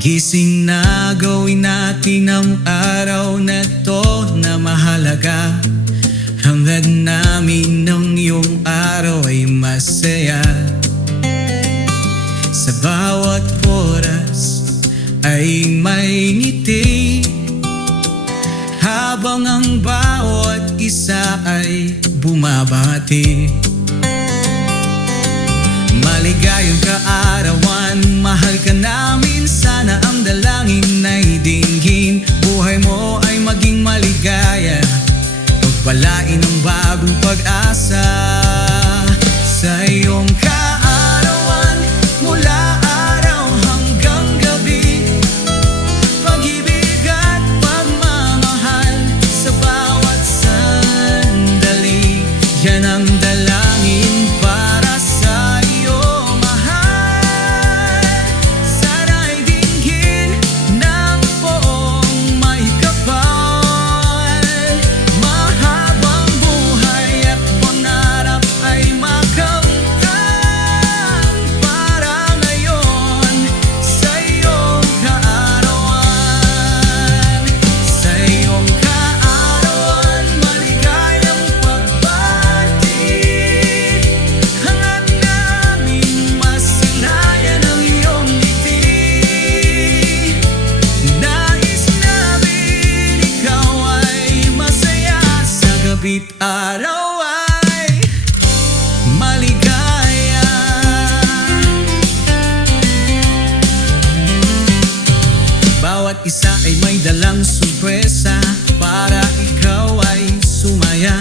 Gising na, gawin natin ang araw na to na mahalaga. Hangad namin ng iyong araw ay masaya. Sa bawat oras ay may ngiti, habang ang bawat isa ay bumabati. Maligayang kaarawan, mahal ka namin. Sana ang dalangin ay dinggin, buhay mo ay maging maligaya. Pagpalain ng bagong pag-asa sa iyong kaarawan. Mula araw hanggang gabi, pag-ibig at pagmamahal sa bawat sandali. Yan ang dalangin para sa iyo, mahal. Sana'y dinggin ng poong may kapal. Mahabang buhay at pangarap ay makamtan para ngayon sa iyong kaarawan. Sa iyong kaarawan, maligayang pagbati. Hangad namin masilayan ang iyong ngiti. Nais namin ikaw ay masaya, sa gabi't araw ay maligaya. Bawat isa ay may dalang sorpresa para ikaw ay sumaya.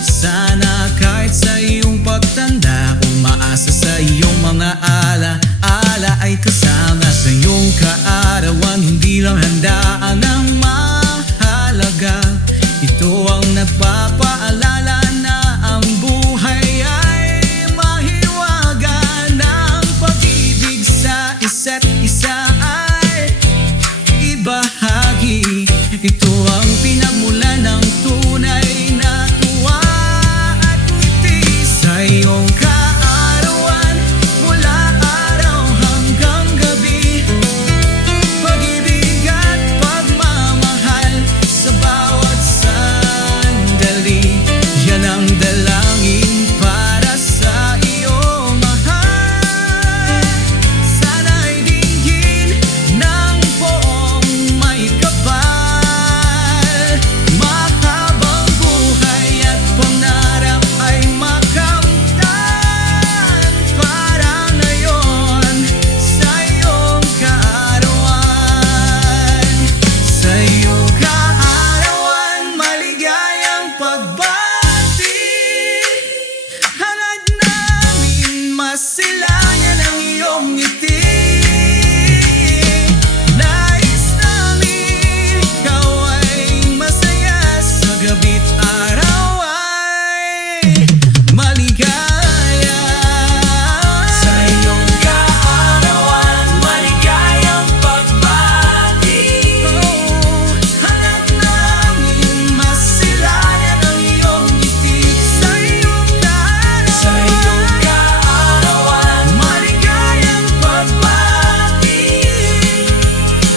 Sana kahit sa iyong pagtanda, umaasa sa iyong mga ala-ala ay kasama sa iyong kaarawan. Hindi lang handaan ang mahalaga, ito ang nagpapaalala na ang buhay ay mahiwaga. Ng pag-ibig sa isa't isa ay ibahagi, ito ang pinagmulan ng tunay na tuwa at ngiti. Sa iyong kaarawan, mula araw hanggang gabi, pag-ibig at pagmamahal sa bawat sandali. Yan ang dalangin para sa iyo, mahal. Sana'y dinggin ng poong may kapal. Mahabang buhay at pangarap ay makamtan para ngayon sa iyong kaarawan. Sa iyong kaarawan, maligayang pagbati. Hangad namin masilayan ang iyong ngiti. Nais namin ikaw ay masaya, sa gabi't araw ay maligaya. Sa iyong kaarawan, maligayang pagbati. Hangad namin masilayan ang iyong ngiti. Sa iyong kaarawan, maligayang pagbati.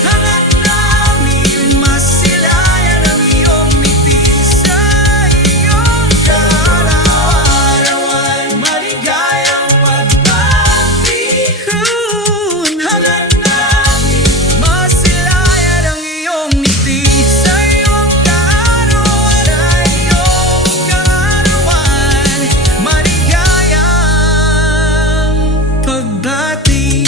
Hangad namin masilayan ang iyong ngiti. Sa iyong kaarawan, maligayang pagbati. Hangad namin masilayan ang iyong ngiti. Sa iyong kaarawan, maligayang pagbati.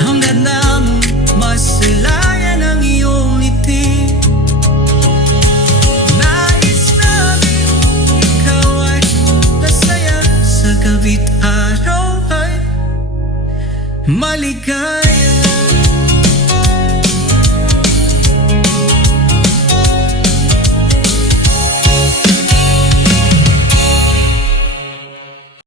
Hangad namin masilayan ang iyong ngiti. Nais namin ikaw ay masaya, sa gabi't araw ay maligaya.